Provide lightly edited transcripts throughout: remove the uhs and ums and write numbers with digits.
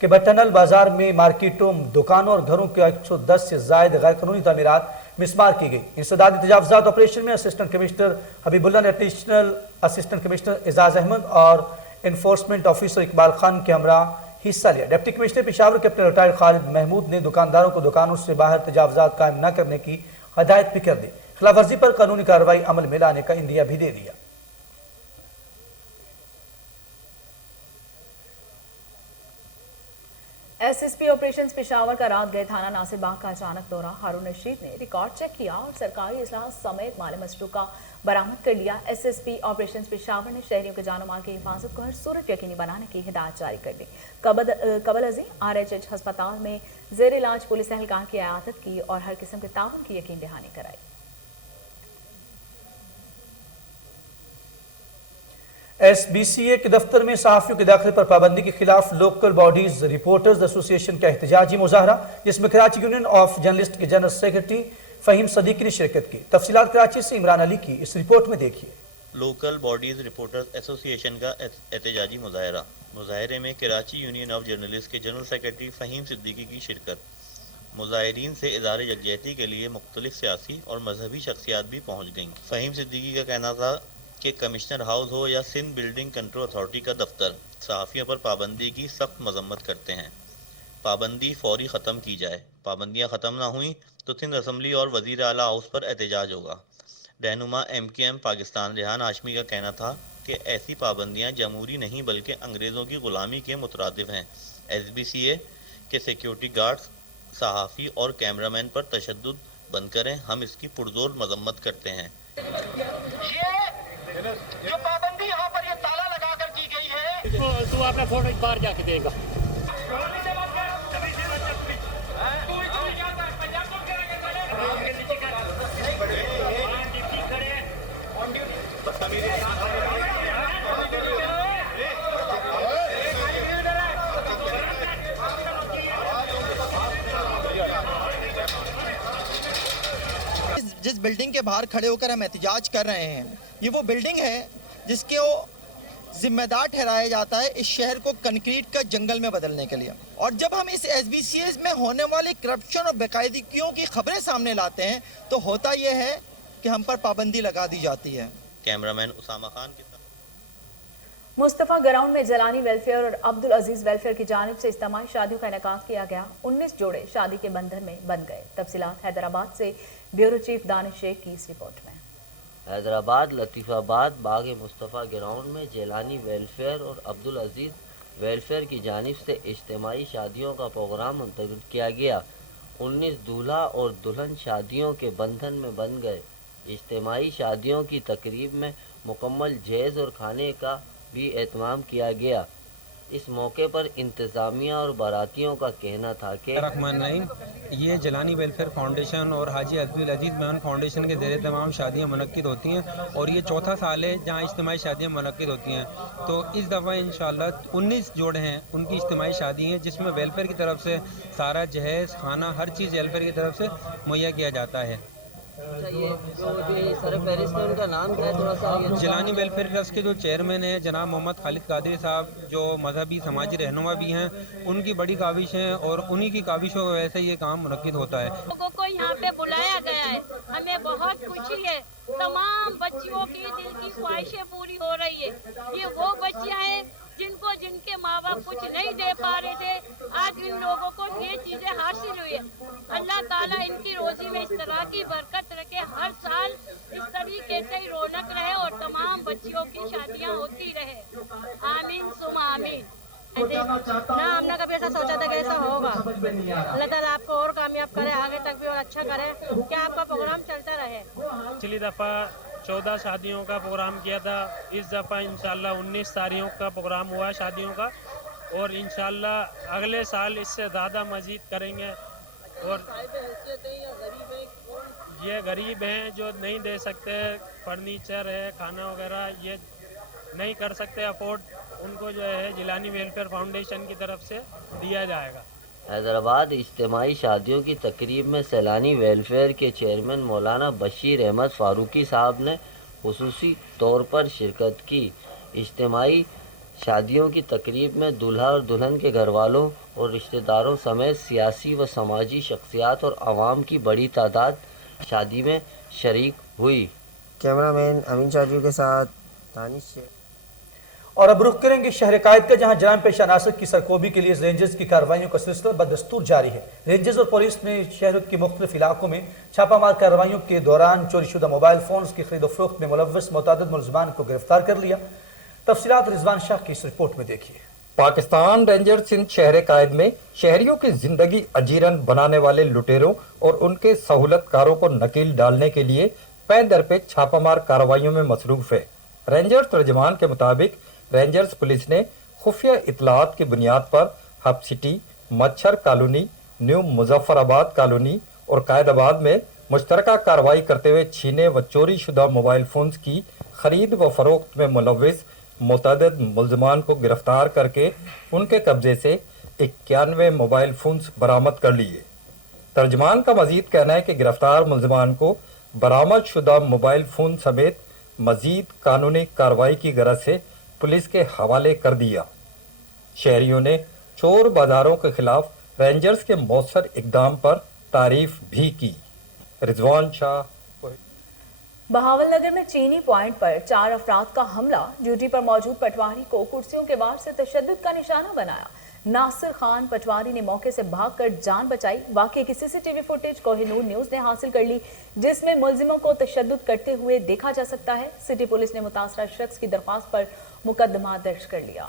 کہ بٹنل بازار میں مارکیٹوں دکانوں اور گھروں کے 110 سے زائد غیر قانونی تعمیرات مسمار کی گئی۔ انسدادی تجاوزات آپریشن میں اسسٹنٹ کمشنر حبیب اللہ نے ایڈیشنل اسسٹنٹ کمشنر اعزاز احمد اور انفورسمنٹ آفیسر اقبال خان کے ہمراہ حصہ لیا۔ Deputy commissioner Peshawar captain retired Khalid Mahmood نے دکانداروں کو دکانوں سے باہر تجاوزات قائم نہ کرنے کی ہدایت بھی کر دی۔ خلاف ورزی پر قانونی کارروائی عمل میں لانے کا عندیہ بھی دے دیا۔ S S P operations Peshawar کا رات گئے تھانہ ناصر باغ کا اچانک دورہ۔ ہارون رشید نے ریکارڈ چیک کیا اور سرکاری اصلاحات سمیت مال مسروقہ برآمد کر لیا۔ S S P operations Peshawar نے شہریوں کے جان و مال کی حفاظت کو ہر صورت یقینی بنانے کی ہدایت جاری کر دی۔ قبل ازیں RHH ہسپتال میں زیر علاج پولیس اہلکار کی عیادت کی اور ہر قسم کے تعاون کی یقین دہانی کرائی۔ SBCA کے دفتر میں صحافیوں کے داخلے پر پابندی کے خلاف لوکل باڈیز رپورٹرز ایسوسی ایشن کا احتجاجی مظاہرہ، جس میں کراچی یونین آف جرنلسٹ کے جنرل سیکرٹری فہیم صدیقی نے شرکت کی۔ تفصیلات کراچی سے عمران علی کی اس رپورٹ میں دیکھیے۔ لوکل باڈیز رپورٹرز ایسوسی ایشن کا احتجاجی مظاہرہ۔ مظاہرے میں کراچی یونین آف جرنلسٹ کے جنرل سیکرٹری فہیم صدیقی کی شرکت۔ مظاہرین سے اظہار یکجہتی کے لیے مختلف سیاسی اور مذہبی شخصیات بھی پہنچ گئیں۔ فہیم صدیقی کا کہنا تھا کہ کمشنر ہاؤس ہو یا سندھ بلڈنگ کنٹرول اتھارٹی کا دفتر، صحافیوں پر پابندی کی سخت مذمت کرتے ہیں۔ پابندی فوری ختم کی جائے۔ پابندیاں ختم نہ ہوئیں تو سندھ اسمبلی اور وزیر اعلیٰ ہاؤس پر احتجاج ہوگا۔ رہنما MKM پاکستان ریحان ہاشمی کا کہنا تھا کہ ایسی پابندیاں جمہوری نہیں بلکہ انگریزوں کی غلامی کے مترادف ہیں۔ SBCA کے سیکیورٹی گارڈز، صحافی اور کیمرامین پر تشدد بند کریں، ہم اس کی پرزور مذمت کرتے ہیں۔ جو پابندی یہاں پر یہ تالا لگا کر کی گئی ہے، تو اپنا فوٹو باہر جا کے دے گا۔ جس بلڈنگ کے باہر کھڑے ہو کر ہم احتجاج کر رہے ہیں، یہ وہ بلڈنگ ہے جس کے ذمہ دار ٹھہرایا جاتا ہے اس شہر کو کنکریٹ کا جنگل میں بدلنے کے لیے۔ اور جب ہم اس SBCA میں ہونے والی کرپشن اور بقاعدگیوں کی خبریں سامنے لاتے ہیں تو ہوتا یہ ہے کہ ہم پر پابندی لگا دی جاتی ہے۔ کیمرامین اسامہ خان کے ساتھ مصطفیٰ گراؤنڈ میں جیلانی ویلفیئر اور عبدالعزیز ویلفیئر کی جانب سے اجتماعی شادیوں کا انعقاد کیا گیا۔ 19 جوڑے شادی کے بندھن میں بن گئے۔ تفصیلات حیدرآباد سے بیورو چیف دانش شیخ کی اس رپورٹ میں۔ حیدرآباد لطیف آباد باغ مصطفیٰ گراؤنڈ میں جیلانی ویلفیئر اور عبدالعزیز ویلفیئر کی جانب سے اجتماعی شادیوں کا پروگرام منعقد کیا گیا۔ 19 دولہا اور دلہن شادیوں کے بندھن میں بن گئے۔ اجتماعی شادیوں کی تقریب میں مکمل جہیز اور کھانے کا بھی اہتمام کیا گیا۔ اس موقع پر انتظامیہ اور باراتیوں کا کہنا تھا کہ یہ جیلانی ویلفیئر فاؤنڈیشن اور حاجی عبدالعزیز میمن فاؤنڈیشن کے زیر تمام شادیاں منعقد ہوتی ہیں اور یہ چوتھا سال ہے جہاں اجتماعی شادیاں منعقد ہوتی ہیں۔ تو اس دفعہ انشاءاللہ 19 جوڑے ہیں، ان کی اجتماعی شادی ہیں جس میں ویلفیئر کی طرف سے سارا جہیز کھانا ہر چیز ویلفیئر کی طرف سے مہیا کیا جاتا ہے۔ جیلانی ویلفیئر ٹرسٹ کے جو چیئرمین ہیں جناب محمد خالد قادری صاحب، جو مذہبی سماجی رہنما بھی ہیں، ان کی بڑی کاوش ہیں اور انہی کی کاوشوں کی وجہ سے یہ کام منعقد ہوتا ہے۔ لوگوں کو یہاں پہ بلایا گیا ہے، ہمیں بہت خوشی ہے۔ تمام بچیوں کی دل کی خواہشیں پوری ہو رہی ہے۔ یہ وہ بچیاں ہیں جن کے ماں باپ کچھ نہیں دے پا رہے تھے، آج ان لوگوں کو یہ چیزیں حاصل ہوئی ہیں۔ اللہ تعالیٰ ان کی روزی میں اس طرح کی برکت رکھے، ہر سال اس طریقے سے ہی رونق رہے اور تمام بچیوں کی شادیاں ہوتی رہے۔ آمین ثم آمین۔ نہ ہم نے کبھی ایسا سوچا تھا کہ ایسا ہوگا۔ اللہ تعالیٰ آپ کو اور کامیاب کرے، آگے تک بھی اور اچھا کرے کہ آپ کا پروگرام چلتا رہے۔ پچھلی دفعہ 14 شادیوں کا پروگرام کیا تھا، اس دفعہ انشاءاللہ 19 شادیوں کا پروگرام ہوا شادیوں کا، اور انشاءاللہ اگلے سال اس سے زیادہ مزید کریں گے۔ اور یہ غریب ہیں جو نہیں دے سکتے، فرنیچر ہے، کھانا وغیرہ یہ نہیں کر سکتے افورڈ، ان کو جو ہے جیلانی ویلفیئر فاؤنڈیشن کی طرف سے دیا جائے گا۔ حیدرآباد اجتماعی شادیوں کی تقریب میں سیلانی ویلفیئر کے چیئرمین مولانا بشیر احمد فاروقی صاحب نے خصوصی طور پر شرکت کی۔ اجتماعی شادیوں کی تقریب میں دولہا اور دلہن کے گھر والوں اور رشتہ داروں سمیت سیاسی و سماجی شخصیات اور عوام کی بڑی تعداد شادی میں شریک ہوئی۔ کیمرہ مین امین شاجو کے ساتھ دانش شیخ۔ اور اب رخ کریں گے شہر قائد کا، جہاں جرائم پیشہ عناصر کی سرکوبی کے لیے رینجرز کی کارروائیوں کا سلسلہ بدستور جاری ہے۔ رینجرز اور پولیس نے شہر کے مختلف علاقوں میں چھاپہ مار کارروائیوں کے دوران چوری شدہ موبائل فونز کی خرید و فروخت میں ملوث متعدد ملزمان کو گرفتار کر لیا۔ تفصیلات رضوان شاہ کی اس رپورٹ میں دیکھیے۔ پاکستان رینجر سندھ شہر قائد میں شہریوں کی زندگی اجیرن بنانے والے لٹیروں اور ان کے سہولت کاروں کو نکیل ڈالنے کے لیے پے در پہ چھاپہ مار کارروائیوں میں مصروف ہے۔ رینجر ترجمان کے مطابق رینجرز پولیس نے خفیہ اطلاعات کی بنیاد پر ہب سٹی، مچھر کالونی، نیو مظفر آباد کالونی اور قائد آباد میں مشترکہ کارروائی کرتے ہوئے چھینے و چوری شدہ موبائل فونز کی خرید و فروخت میں ملوث متعدد ملزمان کو گرفتار کر کے ان کے قبضے سے 91 موبائل فونز برآمد کر لیے۔ ترجمان کا مزید کہنا ہے کہ گرفتار ملزمان کو برآمد شدہ موبائل فون سمیت مزید قانونی کارروائی کی غرض سے پولیس کے حوالے کر دیا۔ شہریوں نے چور بازاروں کے خلاف رینجرز کے مؤثر اقدام پر تعریف بھی کی۔ رضوان شاہ۔ بہاول نگر میں چینی پوائنٹ پر 4 افراد کا حملہ، ڈیوٹی پر موجود پٹواری کو کرسیوں کے وار سے تشدد کا نشانہ بنایا۔ ناصر خان پٹواری نے موقع سے بھاگ کر جان بچائی۔ واقعے کی CCTV footage Koh Noor news نے حاصل کر لی، جس میں ملزموں کو تشدد کرتے ہوئے دیکھا جا سکتا ہے۔ سٹی پولیس نے متاثرہ شخص کی درخواست پر مقدمہ درج کر لیا۔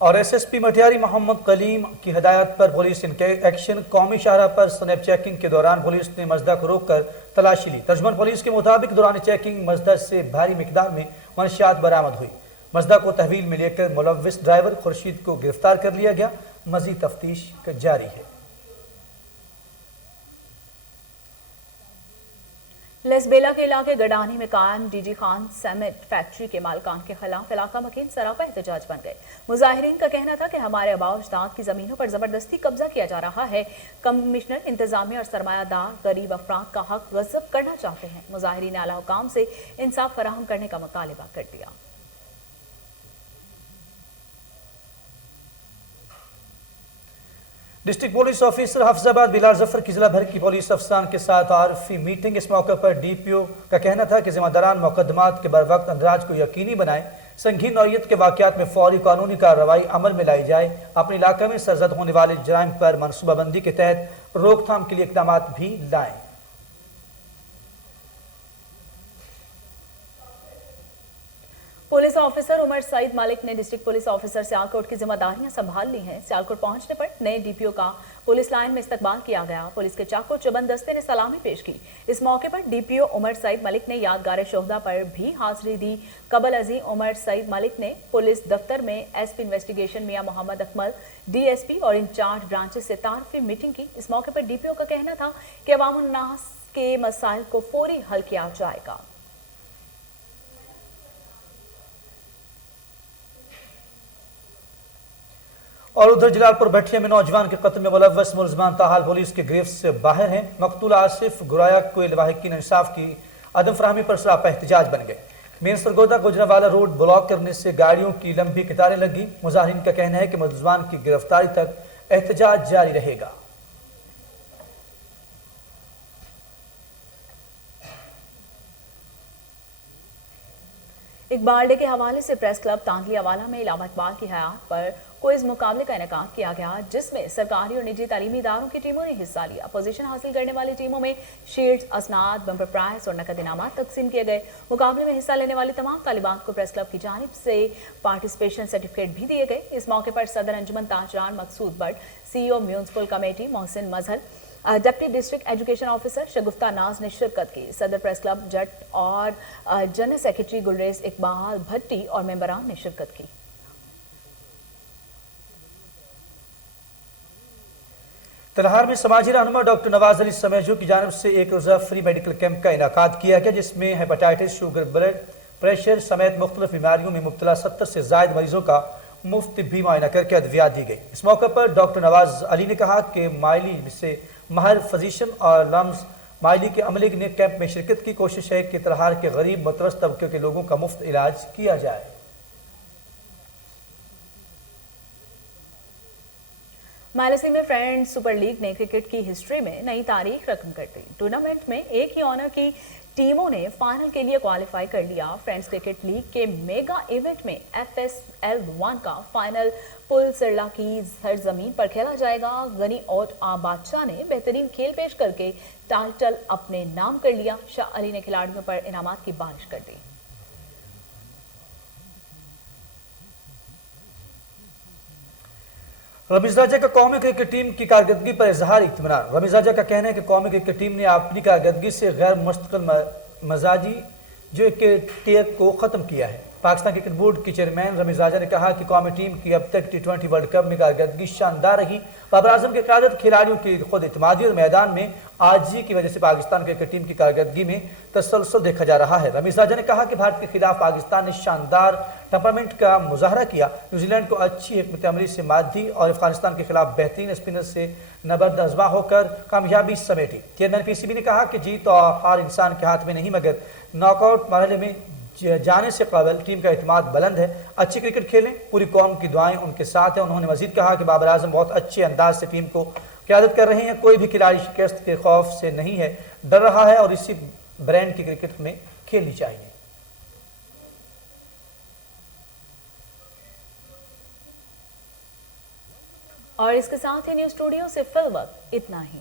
اور SSP مٹیاری محمد کلیم کی ہدایت پر پولیس ایکشن۔ قومی شاہراہ پر سنیپ چیکنگ کے دوران پولیس نے مزدہ کو روک کر تلاشی لی۔ ترجمان پولیس کے مطابق دوران چیکنگ مزدہ سے بھاری مقدار میں منشیات برآمد ہوئی۔ مزدہ کو تحویل میں لے کر ملوث ڈرائیور خورشید کو گرفتار کر لیا گیا۔ مزید تفتیش جاری ہے۔ لسبیلا کے علاقے گڈانی میں قائم D G Khan cement factory کے مالکان کے خلاف علاقہ مکین سراپا احتجاج بن گئے۔ مظاہرین کا کہنا تھا کہ ہمارے آباء و اجداد کی زمینوں پر زبردستی قبضہ کیا جا رہا ہے۔ کمشنر انتظامیہ اور سرمایہ دار غریب افراد کا حق غصب کرنا چاہتے ہیں۔ مظاہرین نے اعلیٰ حکام سے انصاف فراہم کرنے کا مطالبہ کر دیا۔ ڈسٹرکٹ پولیس آفیسر حفظ آباد بلال ظفر کی ضلع بھر کی پولیس افسران کے ساتھ عارفی میٹنگ۔ اس موقع پر DPO کا کہنا تھا کہ ذمہ داران مقدمات کے بروقت اندراج کو یقینی بنائیں، سنگین نوعیت کے واقعات میں فوری قانونی کارروائی عمل میں لائی جائے، اپنے علاقے میں سرزد ہونے والے جرائم پر منصوبہ بندی کے تحت روک تھام کے لیے اقدامات بھی لائیں۔ پولیس آفیسر عمر سعید ملک نے ڈسٹرکٹ پولیس آفیسر سیالکوٹ کی ذمہ داریاں سنبھال لی ہیں۔ سیالکوٹ پہنچنے پر نئے DPO کا پولیس لائن میں استقبال کیا گیا۔ پولیس کے چاق و چوبند دستے نے سلامی پیش کی۔ اس موقع پر DPO عمر سعید ملک نے یادگار شہداء پر بھی حاضری دی۔ قبل ازیں عمر سعید ملک نے پولیس دفتر میں SP انویسٹیگیشن میاں محمد اکمل، DSP اور انچارج برانچز سے تعارفی میٹنگ کی۔ اس موقع پر DPO کا کہنا تھا کہ عوام الناس کے مسائل کو فوری حل کیا جائے گا۔ اور ادھر جلال پور بھٹیا میں نوجوان کے قتل میں ملوث ملزمان تاحال پولیس کے گرفت سے باہر ہیں۔ مقتول آصف گرایا کو لواحقین انصاف کی عدم فراہمی پر سراپا احتجاج بن گئے۔ مین سرگودا گجرانوالہ روڈ بلاک کرنے سے گاڑیوں کی لمبی قطاریں لگی۔ مظاہرین کا کہنا ہے کہ ملزمان کی گرفتاری تک احتجاج جاری رہے گا۔ اقبال ڈے کے حوالے سے پریس کلب تاندلیا والا میں علامہ اقبال کی حیات پر کوئز مقابلے کا انعقاد کیا گیا، جس میں سرکاری اور نجی تعلیمی اداروں کی ٹیموں نے حصہ لیا۔ پوزیشن حاصل کرنے والی ٹیموں میں شیلڈز، اسناد، بمپر پرائز اور نقد انعامات تقسیم کیے گئے۔ مقابلے میں حصہ لینے والی تمام طالبات کو پریس کلب کی جانب سے پارٹیسپیشن سرٹیفکیٹ بھی دیے گئے۔ اس موقع پر صدر انجمن تاجران Maqsood Butt, CEO municipal committee Mohsin Mazhar, deputy district education officer Shagufta Naz نے شرکت کی۔ صدر پریس کلب جٹ اور جنرل سیکرٹری گلریز اقبال بھٹی اور ممبران نے شرکت کی۔ تلہار میں سماجی رہنما ڈاکٹر نواز علی سمیجو کی جانب سے ایک روزہ فری میڈیکل کیمپ کا انعقاد کیا گیا، جس میں ہیپاٹائٹس، شوگر، بلڈ پریشر سمیت مختلف بیماریوں میں مبتلا 70 سے زائد مریضوں کا مفت طبی معائنہ کر کے ادویات دی گئی۔ اس موقع پر ڈاکٹر نواز علی نے کہا کہ مائلی سے ماہر فزیشین اور لمز مالی کے عملے نے کیمپ میں شرکت کی کوشش ہے کہ ترہار کے غریب متوسط طبقے کے لوگوں کا مفت علاج کیا جائے۔ مالیسی میں فرینڈز سپر لیگ نے کرکٹ کی ہسٹری میں نئی تاریخ رقم کر دی۔ ٹورنامنٹ میں ایک ہی آنر کی ٹیموں نے فائنل کے لیے کوالیفائی کر لیا۔ فرینڈز کرکٹ لیگ کے میگا ایونٹ میں FSL1 کا فائنل پل سرلا کی سرزمین پر کھیلا جائے گا۔ غنی اوٹ بادشاہ نے بہترین کھیل پیش کر کے ٹائٹل اپنے نام کر لیا۔ شاہ علی نے کھلاڑیوں پر انعامات کی بارش کر دی۔ رمیز راجہ کا قومی کرکٹ ٹیم کی کارکردگی پر اظہار اطمینان۔ رمیز راجہ کا کہنا ہے کہ قومی کرکٹ ٹیم نے اپنی کارکردگی سے غیر مستقل مزاجی جو ٹیک کو ختم کیا ہے۔ پاکستان کرکٹ بورڈ کی چیئرمین رمیز راجہ نے کہا کہ قومی ٹیم کی اب تک T20 ورلڈ کپ میں کارکردگی شاندار رہی۔ بابر اعظم کی قیادت، کھلاڑیوں کی خود اعتمادی اور میدان میں عاجزی کی وجہ سے پاکستان کرکٹ ٹیم کی کارکردگی میں تسلسل دیکھا جا رہا ہے۔ رمیز راجہ نے کہا کہ بھارت کے خلاف پاکستان نے شاندار ٹیمپرامنٹ کا مظاہرہ کیا، نیوزی لینڈ کو اچھی حکمت عملی سے مات دی اور افغانستان کے خلاف بہترین اسپنر سے نبرد ازما ہو کر کامیابی سمیٹی۔ چیئرمین PCB نے کہا کہ جیت اور ہار انسان کے ہاتھ میں نہیں مگر ناک آؤٹ مرحلے میں جانے سے قبل ٹیم کا اعتماد بلند ہے۔ اچھی کرکٹ کھیلیں، پوری قوم کی دعائیں ان کے ساتھ ہیں۔ انہوں نے مزید کہا کہ بابر اعظم بہت اچھے انداز سے ٹیم کو قیادت کر رہے ہیں۔ کوئی بھی کھلاڑی شکست کے خوف سے نہیں ہے، ڈر رہا ہے اور اسی برانڈ کی کرکٹ میں کھیلنی چاہیے۔ اور اس کے ساتھ ہی نیوز اسٹوڈیو سے فی الوقت اتنا ہی۔